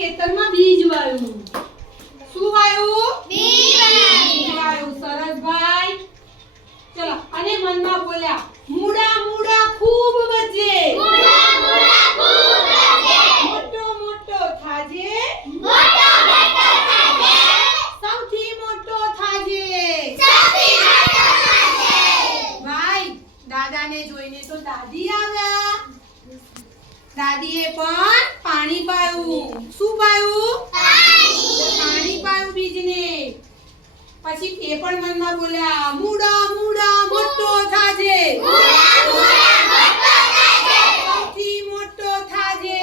ખેતરમાં બીજ વાવ્યું. શું વાવ્યું? બીજ વાવ્યું. સરસ ભાઈ. ચલો અને મનમાં બોલ્યા મૂળા મૂળા ખૂબ વધજે. મોટો મોટો થાજે. સૌથી મોટો થાજે. ભાઈ દાદાને જોઈને તો દાદી આવ્યા. દાદીએ પણ પાણી પાયું. શું પાયું? પાણી પાયું બીજને. પછી એ પણ મનમાં બોલ્યા મૂળા મૂળા મોટો થાજે. સૌથી મોટો થાજે.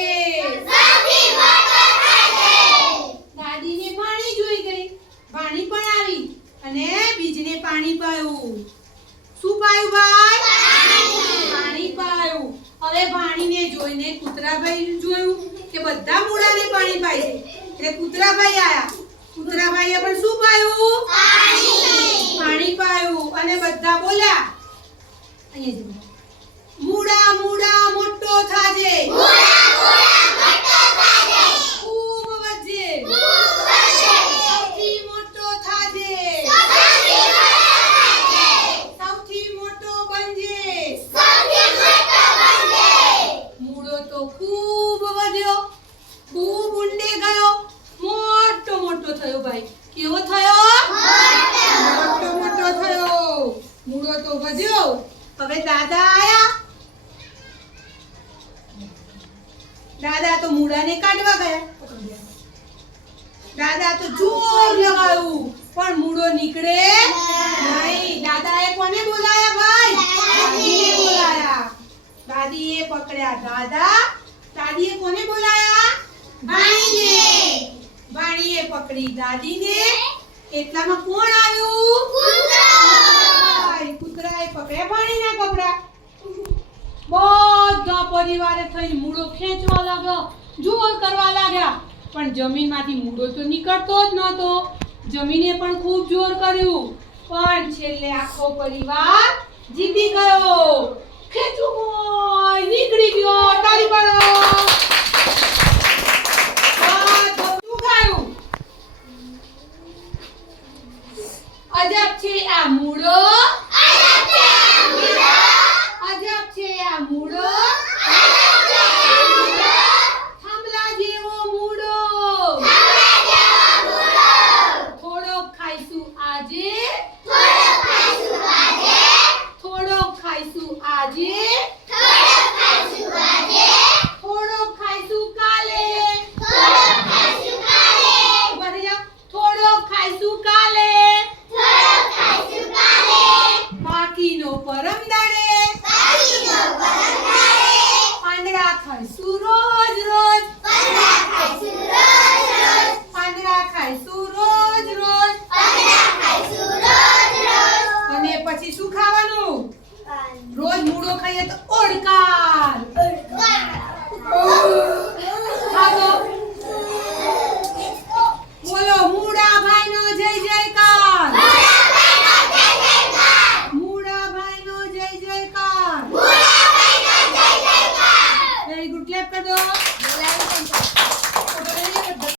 દાદીને પાણી જોઈ ગઈ. પાણી પણ આવી અને બીજને પાણી પાયું. શું પાયું ભાઈ? પાણી પાયું. હવે પાણીને જોઈને કૂતરાભાઈ જોયું કે બધા મૂળાને પાણી પાય છે. એટલે કૂતરાભાઈ આયા. કૂતરાભાઈએ પણ શું પાયું? પાણી પાયું અને બધા બોલ્યા અહીંયા મૂળા મૂળા મોટો થાજે. ખૂબ વધજે. સૌથી મોટો થાજે. સૌથી મોટો બનજે. મૂળો તો ખૂબ વધ્યો. ખૂબ ઊંડે ગયો. મોટો મોટો થયો ભાઈ. કેવો થયો? મોટો મોટો થયો. મૂળો તો વધ્યો. હવે દાદા આયા. દાદા તો મૂળાને કાઢવા ગયા. દાદા તો જોર લગાવ્યું પણ મૂળો નીકળે નહીં. દાદાએ કોને બોલાયા ભાઈ? દાદીને બોલાયા. દાદીએ પકડ્યા દાદા. દાદીએ કોને બોલાયા? ભાણીને. ભાણીએ પકડી દાદીને. એટલામાં કોણ આવ્યું? કૂતરા. કૂતરાએ પકડ્યા ભાણીના કપડા. બધા પરિવારે થઈ મૂળો ખેંચવા લાગ્યો. જોર કરવા લાગ્યા પણ જમીનમાંથી મૂળો તો નીકળતો જ નહોતો. જમીને પણ ખૂબ જોર કર્યું પણ છેલ્લે આખો પરિવાર જીતી ગયો. ખેંચો બોય નીકળી ગયો. તાળી પાડો. શું ગાયું? અજબ છે આ મૂળો. અજબ છે આ મૂળો. થાંભલા જેવો મૂળો. થોડોક ખાઈશું આજે. થોડોક ખાઈશું આજે. થોડોક ખાઈશું કાલે. ઉભા થઈ જાઓ. થોડોક ખાઈશું કાલે. બાકીનો પરમ દાડે. પાંદડા ખાઈશું રોજ રોજ. પાંદડા ખાઈશું રોજ રોજ. અને પછી શું ખાવાનું? રોજ મૂળો ખાઈએ તો ઓડકાર.